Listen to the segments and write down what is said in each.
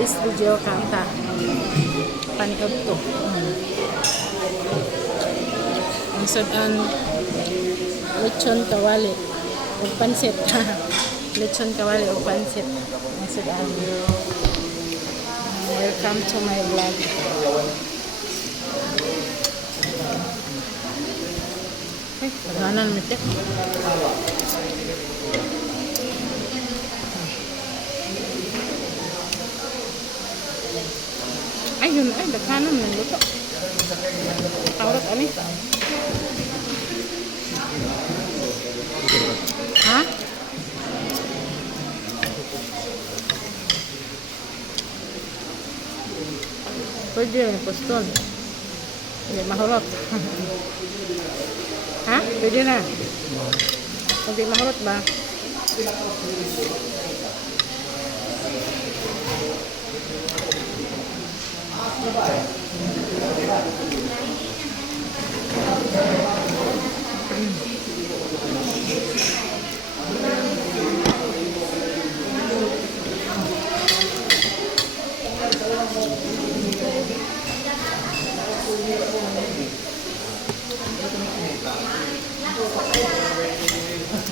this video kanta paniod to. Ang sudan lechon kawali ug pansit. Lechon kawali ug pansit. Ang sudan. Welcome to my vlog. Paghanan mo ito. Ayun, ay, daghanan ng luto. Tawrat, ani? Ha? Pwede, poston. Hindi mahurot. Ha? Pwede na. Hindi mahurot ba?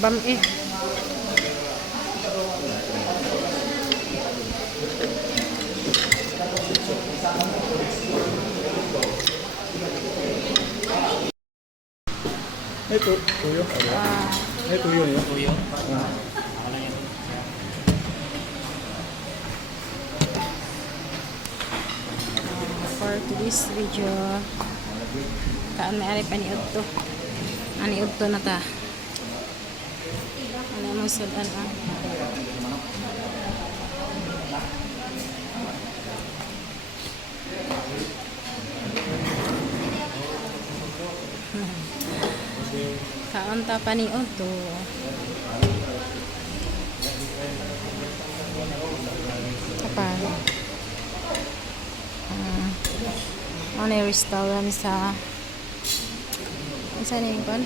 Bam eh. Ito, tuyo. Ito tuyo yun. Tuyo. For today's video, kaan may ari paniud to. Aniud to na ta. Ano mo sudan ah. Kaon ta paniud to. Apa? Ano yung restaurant sa saan yung kon?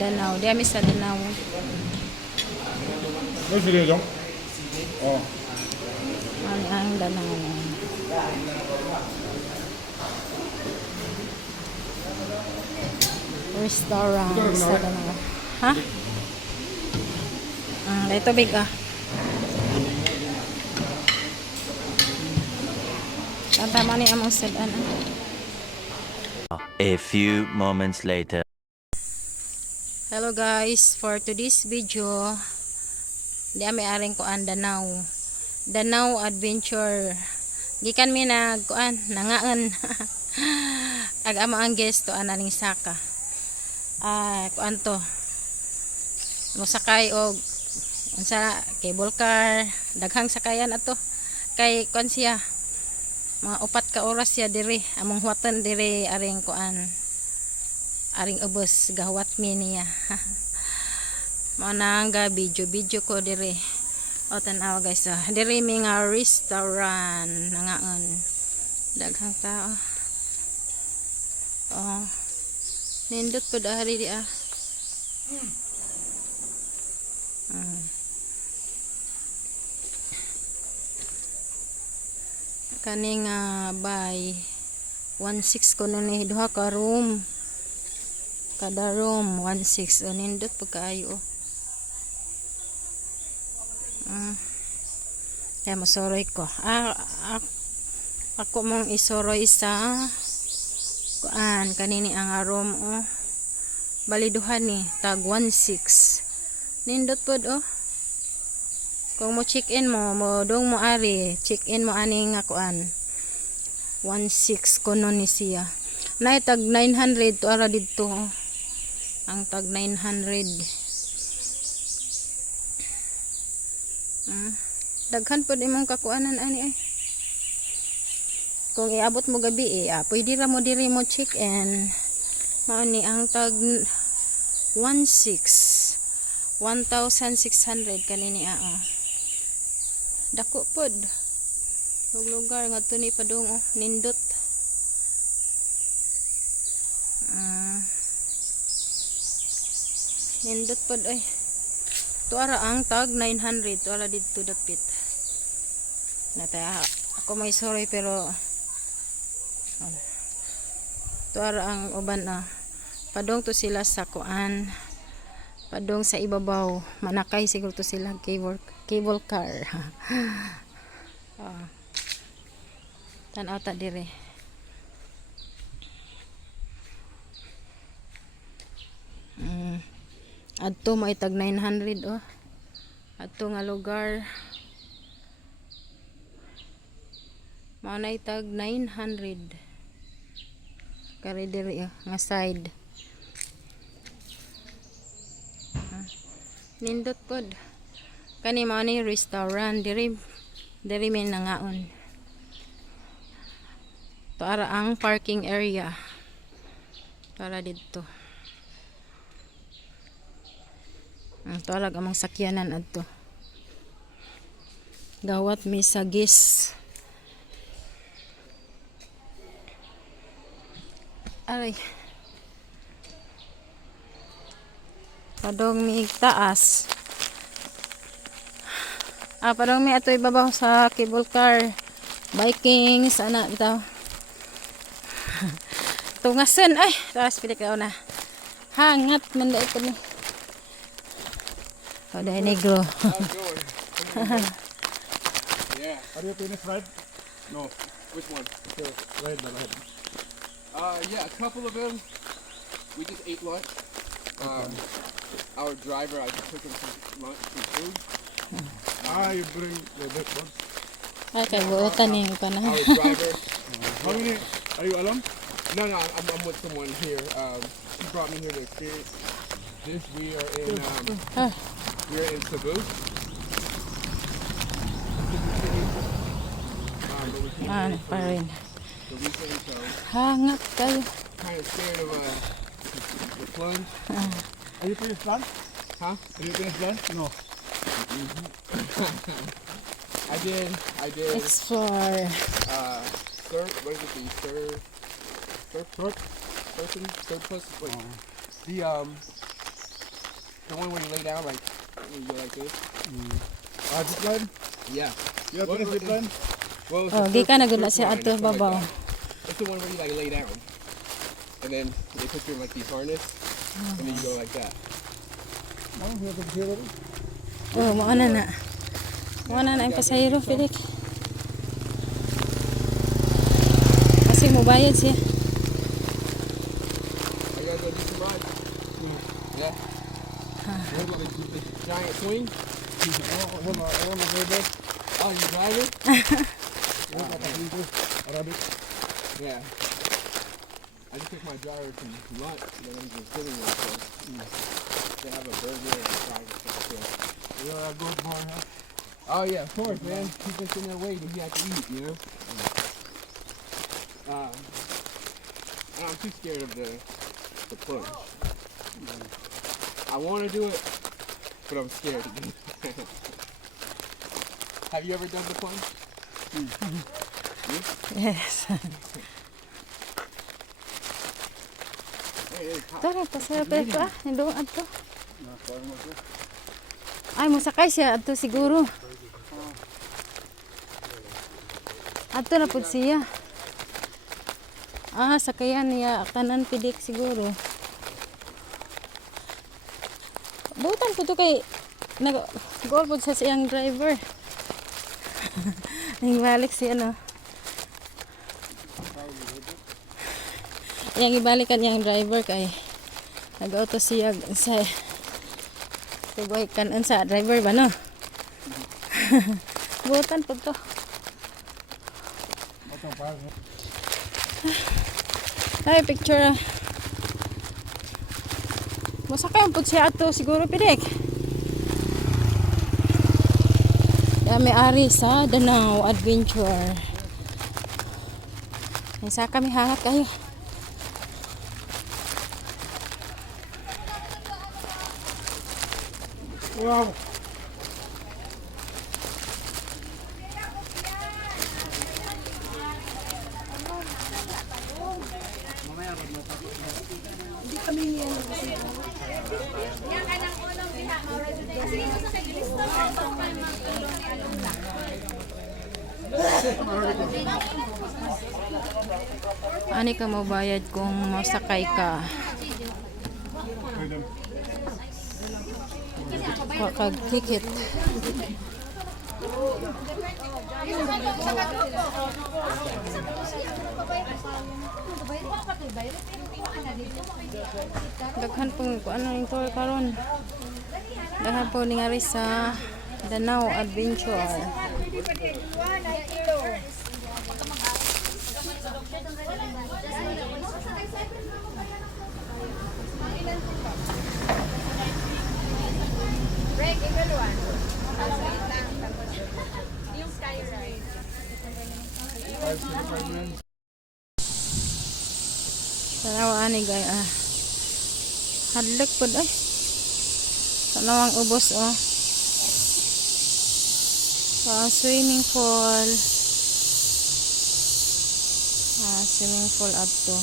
Danau. Di kami sa Danau. Ano sige dong? Oh. Ano ang Danau? Restaurant sa Danau. Ha? Ito big ah. Tama ni among sedan ah. A few moments later. Hello guys, for today's video, di ami aring kuan Danau Adventure. Gikan mi nag kuan nangaan. Ag amo ang guest to ananing saka. Kuan to. Mosakay og unsa cable car, daghang sakayan ato. Kay kuan siya mga 4 ka oras siya diri among huwatan diri aring kuan aring ubos gahwat mi niya. Manang video ko diri o tanaw guys diri mi nga restaurant nangaon daghang tao nindot pud ari di kaning by 16 kuno ni duha ka room, kada room 16 nindot pagkaayo kaya masoroy ko ako mong isoroy sa kuan kanini ang room bali duha ni tag 16 nindot pod kung mo check in mo dong mo ari check in mo ani nga kuan 16 kuno ni siya nay tag 900 to ara didto ang tag 900 daghan pod imong kakuanan ani kung iabot mo gabi pwede ra mo diri mo check in mao ni ang tag 16 1,600 kanini dako pod ug lugar nga tuni padung nindot nindot pod tuara ang tag 900 tuara didto dapit nataya Ako may sorry pero tuara ang uban padong to sila sa kuan, padong sa ibabaw, manakay siguro to sila cable car. Tanaw ta dire. Adto may tag 900 adto nga lugar manay tag 900 kare diri nga side. Nindot pod kani mao ni restaurant diri may nangaon. Para ang parking area para dito. Ang talag amang sakyanan adto. Gawat may sagis. Aray. Padong may taas. Padong may ato ibabaw sa cable car. Biking sana bitaw. Tungasan ay taas pilik daw na. Hangat man dai ko ni. Ada negro. Yeah. Are you finished ride? No, which one? Okay, ride na ride. Yeah, a couple of them. We just ate lunch. Our driver, I just took him some lunch, some food. You bring the breakfast. Ay kay buotan ni panahon. Our driver. How many? Are you alone? No, I'm with someone here. She brought me here to experience this. We are in Cebu. Pa rin. So recently, so Hangat kayo. kind of scared of the plunge. Are you finished lunch? Huh? Are you finished lunch? No. I did. Explore. Surf. What is it? Surplus. Wait. The one where you lay down, like when you go like this. Zip line? Yeah. You have finished zip line? Well, it's Oh, the di ka na surf gud na siya line, adto something like babaw. that. It's the one where you like lay down, and then they put you in like these harness, and then you go like that. No, you have to hear it. Oh, mo na. Mo na ang pasahero, Felix. Kasi mo bayad siya. Are you guys gonna do some rides? Yeah. What about the giant swing? I want to go back. Oh, you driving? Arabic. Yeah. I just took my driver some lunch, and then I'm just sitting there. So they have a burger and fries and stuff. So. You're a good boy, huh? Oh yeah, of course, man. He's been sitting there waiting. He had to eat, you know. And I'm too scared of the plunge. I want to do it, but I'm scared to do it. Have you ever done the plunge? Yes. Hey, it's hot. Tara, pasahero pa ito Nindong adto. Ay, musakay siya adto siguro. Adto na pud siya. Sakayan niya kanan pidik siguro. Butan po to kay nag-goal po sa siyang driver. Nang balik siya Yang ibalikan yang driver kay nag-auto siya sa tuboy kanan sa driver ba no? Butan po to. Ay, picture. Masakay po siya ato siguro pidik. May ari sa Danau Adventure. Isa kami hangat kayo. Wow. Ani ka mo bayad kung masakay ka. Wa kag ticket. Daghan po kung ano yung tour karon. Daghan po ningari sa Danau Adventure. Break, ikaluan. Wait lang. Tapos, yung sky ride. Tanawa ani gay hadlek pod ay. Tanawang ubos oh. Swimming pool. Swimming pool adto.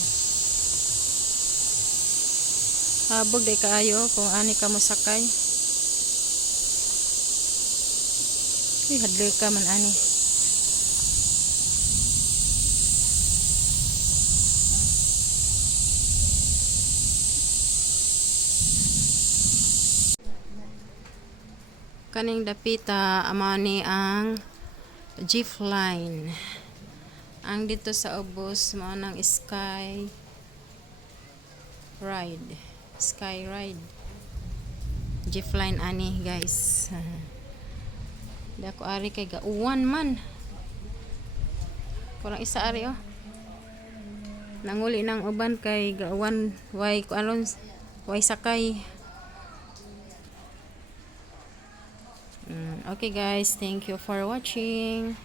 Habog day kaayo kung ani ka mosakay. Hadlek ka man ani. Kaning dapita amani ang jeep line. Ang dito sa ubos mo nang sky ride. Sky ride. Jeep line ani guys. Dako ari kay gauwan man. Kurang isa ari oh. Nanguli nang uban kay gauwan way kualon way sakay. Okay guys, thank you for watching.